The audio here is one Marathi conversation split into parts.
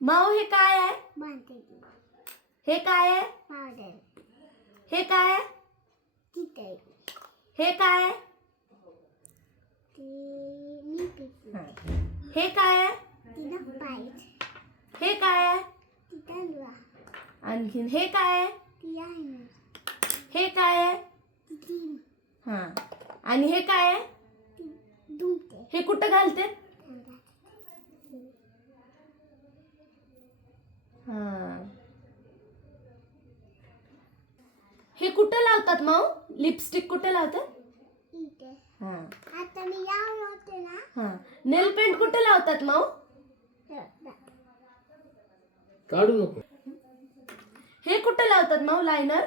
माऊ हे काय आहे? हे काय आहे? हे काय आहे? हे काय आहे? हे काय आहे? हे काय आहे? आणखीन हे काय आहे? हे काय आहे? हा. आणि हे काय आहे? हे कुठं घालते? हा. हे कुठं लावतात माऊ? लिपस्टिक कुठं लावतात? हा. आता मी लावते ना. हा. नेल पेंट कुठे लावतात माऊ? काढू नको. हे कुठे लावतात माऊ? लायनर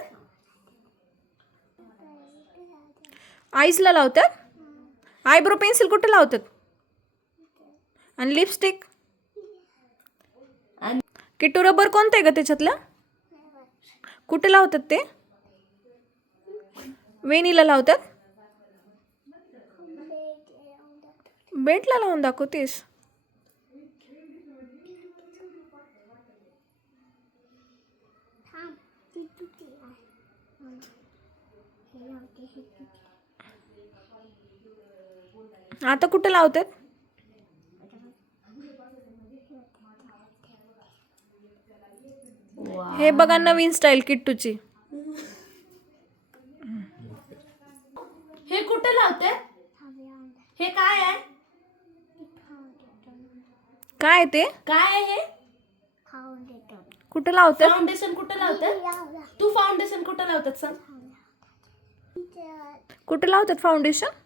आईजला लावतात. आयब्रो पेन्सिल कुठे लावतात? आणि लिपस्टिक? आणि किट्टू रबर कोणतं आहे का त्याच्यातलं? कुठे लावतात ते? वेणीला लावतात. बेटला लावून दाखवतेस. आता कुठे लावतात? हे बघा नवीन स्टाईल किट्टूची. हे कुठे लावते? हे काय आहे? काय ते? काय आहे हे? कुठे लावतात? फाउंडेशन कुठे लावतात? तू फाउंडेशन कुठे लावतात सांग? कुठे लावतात फाउंडेशन?